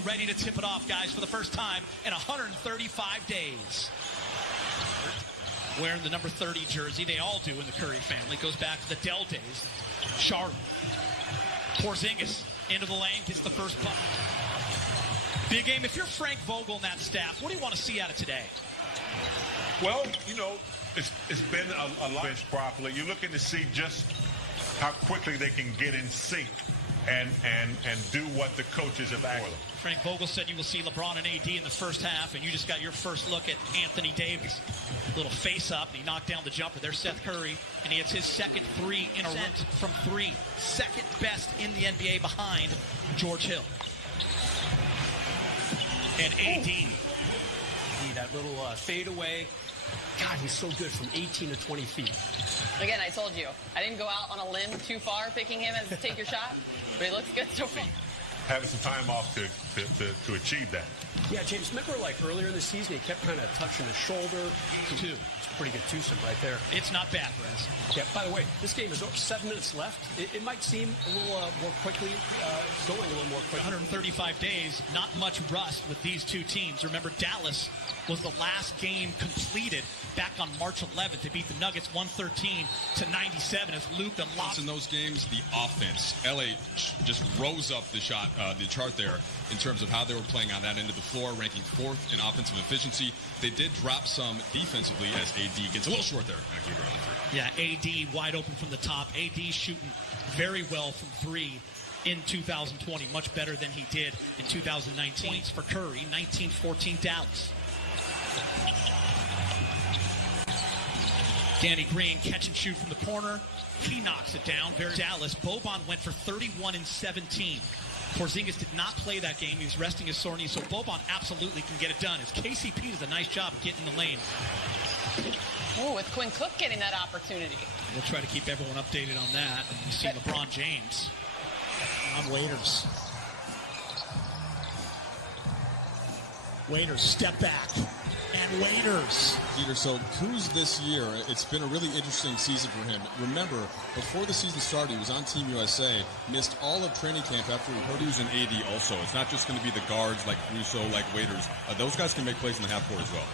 ready to tip it off, guys, for the first time in 135 days. Wearing the number 30 jersey. They all do in the Curry family. Goes back to the Dell days. Charlotte. Porzingis into the lane, gets the first bucket. Big game. If you're Frank Vogel and that staff, what do you want to see out of today? Well, you know, it's been a lot properly. You're looking to see just how quickly they can get in sync and do what the coaches have asked. Frank Vogel said you will see LeBron and AD in the first half, and you just got your first look at Anthony Davis. Little face-up, and he knocked down the jumper. There's Seth Curry, and he hits his second three in a row from three. Second best in the NBA behind George Hill. And AD. That little fadeaway. God, he's so good from 18 to 20 feet. Again, I told you, I didn't go out on a limb too far picking him as to take your shot, but he looks good so far. Having some time off to achieve that. Yeah, James, remember like earlier in the season, he kept kind of touching his shoulder. Two. It's a pretty good twosome right there. It's not bad, Rez. Yeah, by the way, this game is over 7 minutes left. It might seem a little more quickly, going a little more quickly. 135 days, not much rust with these two teams. Remember, Dallas was the last game completed back on March 11th. They beat the Nuggets 113-97 as Luka lost. In those games, the offense, LA just rose up the chart there in terms of how they were playing on that end of the floor, ranking 4th in offensive efficiency. They did drop some defensively as AD gets a little short there. Yeah, AD wide open from the top. AD shooting very well from three in 2020, much better than he did in 2019. Points for Curry, 19-14 Dallas. Danny Green catch and shoot from the corner. He knocks it down. Very Dallas. Boban went for 31 and 17. Porzingis did not play that game. He was resting his sore knee, so Boban absolutely can get it done. As KCP does a nice job of getting in the lane. Oh, with Quinn Cook getting that opportunity. We'll try to keep everyone updated on that. You see LeBron James on Waiters. Waiters, step back. And Waiters. Peter, so Kuz this year, it's been a really interesting season for him. Remember, before the season started, he was on Team USA, missed all of training camp after he heard he was an AD also. It's not just going to be the guards like Russo, like Waiters. Those guys can make plays in the half court as well.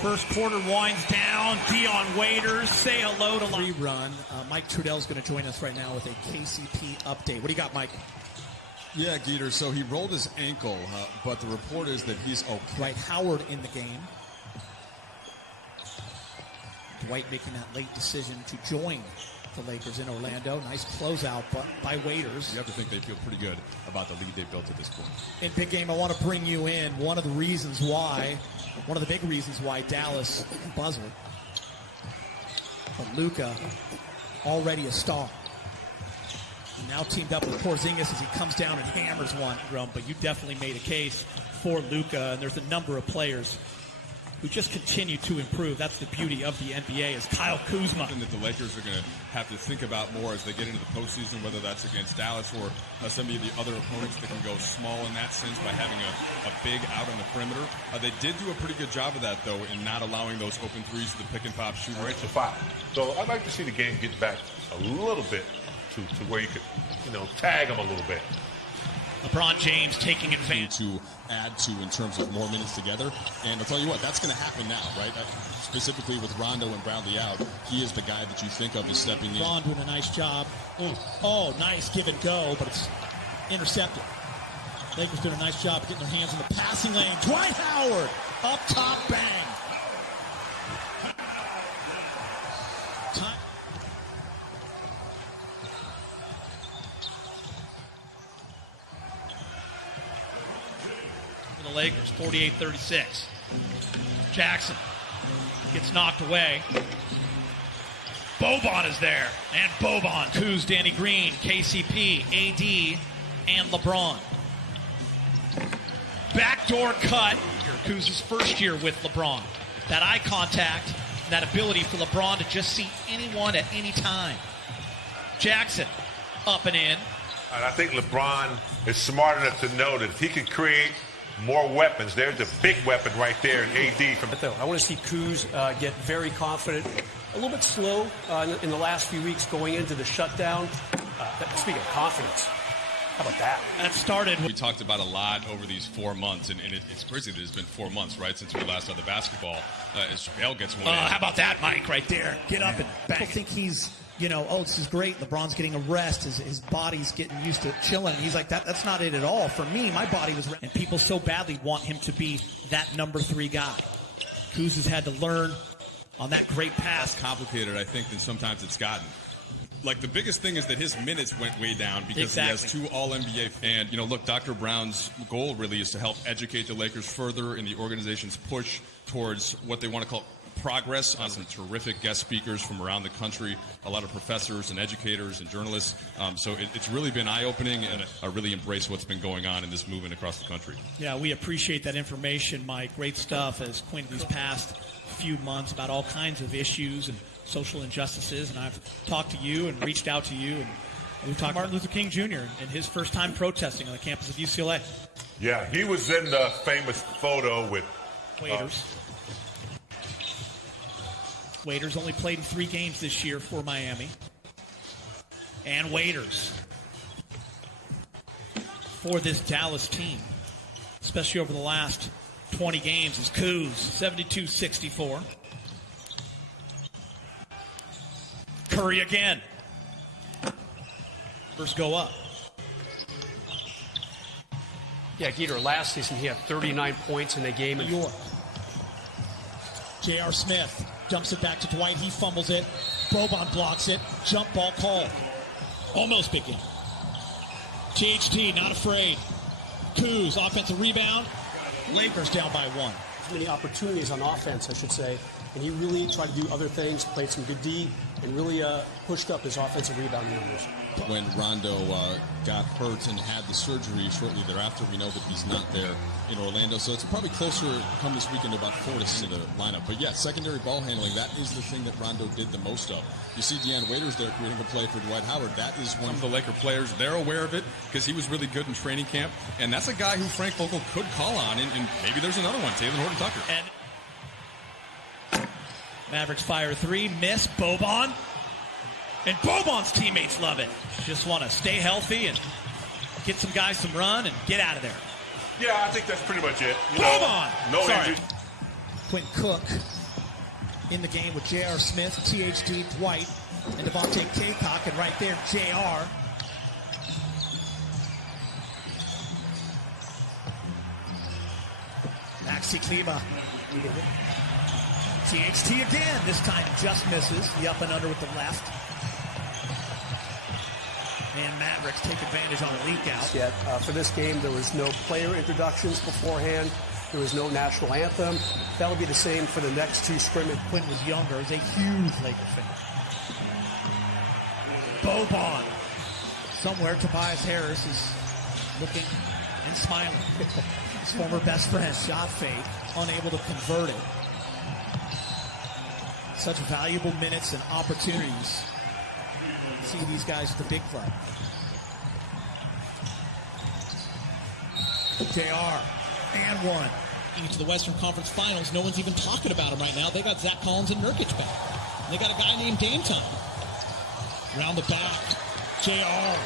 First quarter winds down. Dion Waiters, say hello to rerun. Mike Trudell's going to join us right now with a KCP update. What do you got, Mike? Yeah, Geeter, so he rolled his ankle, but the report is that he's okay. Dwight Howard in the game. Dwight making that late decision to join the Lakers in Orlando. Nice closeout by Waiters. You have to think they feel pretty good about the lead they built at this point. In big game, I want to bring you in. One of the big reasons why Dallas buzzed. But Luka, already a star. Now teamed up with Porzingis as he comes down and hammers one. But you definitely made a case for Luka, and there's a number of players who just continue to improve. That's the beauty of the NBA is Kyle Kuzma. Something that the Lakers are going to have to think about more as they get into the postseason, whether that's against Dallas or some of the other opponents that can go small in that sense by having a big out on the perimeter. They did do a pretty good job of that, though, in not allowing those open threes to the pick-and-pop shooter. Right to 5. So I'd like to see the game get back a little bit to where you could, tag them a little bit. LeBron James taking advantage. To add to in terms of more minutes together. And I'll tell you what, that's going to happen now, right? Specifically with Rondo and Bradley out, he is the guy that you think of as stepping in. Ron doing a nice job. Oh, nice give and go, but it's intercepted. Lakers doing a nice job getting their hands in the passing lane. Dwight Howard, up top, bang. The Lakers, 48-36. Jackson gets knocked away. Boban is there. And Boban. Kuz, Danny Green, KCP, AD, and LeBron. Backdoor cut. Kuz's first year with LeBron. That eye contact, that ability for LeBron to just see anyone at any time. Jackson, up and in. And I think LeBron is smart enough to know that if he can create more weapons, there's a big weapon right there in AD. I want to see Kuz get very confident, a little bit slow in the last few weeks going into the shutdown. Speaking of confidence, How about that? That started. We talked about a lot over these 4 months, and it's crazy that it's been 4 months, right, since we last saw the basketball. As JaVale gets one in. How about that, Mike, right there? Get up and back. People think he's, this is great. LeBron's getting a rest. His body's getting used to chilling. He's like, that's not it at all. For me, my body was ready. And people so badly want him to be that number 3 guy. Kuz has had to learn on that great pass. Less complicated, I think, than sometimes it's gotten. Like, the biggest thing is that his minutes went way down because he has 2 All-NBA. And, look, Dr. Brown's goal really is to help educate the Lakers further in the organization's push towards what they want to call progress, on some terrific guest speakers from around the country, a lot of professors and educators and journalists. So it's really been eye-opening, and I really embrace what's been going on in this movement across the country. Yeah, we appreciate that information, Mike. Great stuff as pointed these past few months about all kinds of issues and social injustices. And I've talked to you and reached out to you, and we've talked Martin Luther King Jr. and his first time protesting on the campus of UCLA. Yeah, he was in the famous photo with Waiters. Waiters only played in 3 games this year for Miami. And Waiters for this Dallas team, especially over the last 20 games, is Kuz, 72-64. Curry again. First go up. Yeah, Geeter, last season he had 39 points in a game. New York. J.R. Smith dumps it back to Dwight. He fumbles it. Boban blocks it. Jump ball called. Almost big game. THT not afraid. Kuz, offensive rebound. Lakers down by 1. Many opportunities on offense, I should say. And he really tried to do other things, played some good D, and really pushed up his offensive rebound numbers. When Rondo got hurt and had the surgery shortly thereafter, we know that he's not there in Orlando. So it's probably closer come this weekend to about 4 to 6 in the lineup. But yeah, secondary ball handling, that is the thing that Rondo did the most of. You see Deanne Waiters there creating a play for Dwight Howard. That is one of the Laker players. They're aware of it because he was really good in training camp. And that's a guy who Frank Vogel could call on. And maybe there's another one, Taylor Horton-Tucker. And Mavericks fire 3, miss. Boban. And Boban's teammates love it. Just want to stay healthy and get some guys some run and get out of there. Yeah, I think that's pretty much it. Boban! No injury. Quentin Cook in the game with J.R. Smith, THD, Dwight, and Devontae Kaycock. And right there, J.R. Maxi Kleba. THT again. This time just misses. The up and under with the left. And Mavericks take advantage on a leak out. Yet for this game, there was no player introductions beforehand. There was no national anthem. That'll be the same for the next 2 scrimmages. Quentin was younger. He's a huge Laker fan. Boban. Somewhere Tobias Harris is looking and smiling. His former best friend, shot fake, unable to convert it. Such valuable minutes and opportunities. See these guys at the big club. JR and 1. Into the Western Conference Finals. No one's even talking about them right now. They got Zach Collins and Nurkic back. They got a guy named Dame Time. Round the back. JR.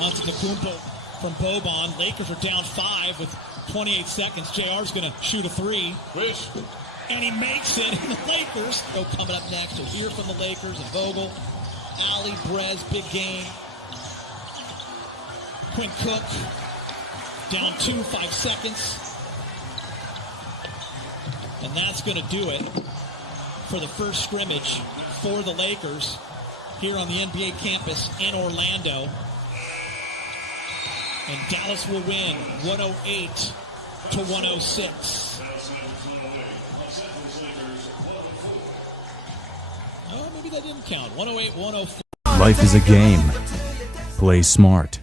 Antetokounmpo from Boban. Lakers are down 5 with 28 seconds. JR's going to shoot a 3. Wish. And he makes it, and the Lakers go coming up next. We'll hear from the Lakers and Vogel. Ali, Brez, big game. Quinn Cook, down 2, 5 seconds. And that's going to do it for the first scrimmage for the Lakers here on the NBA campus in Orlando. And Dallas will win 108-106. Oh, maybe that didn't count. 108-104. Life is a game. Play smart.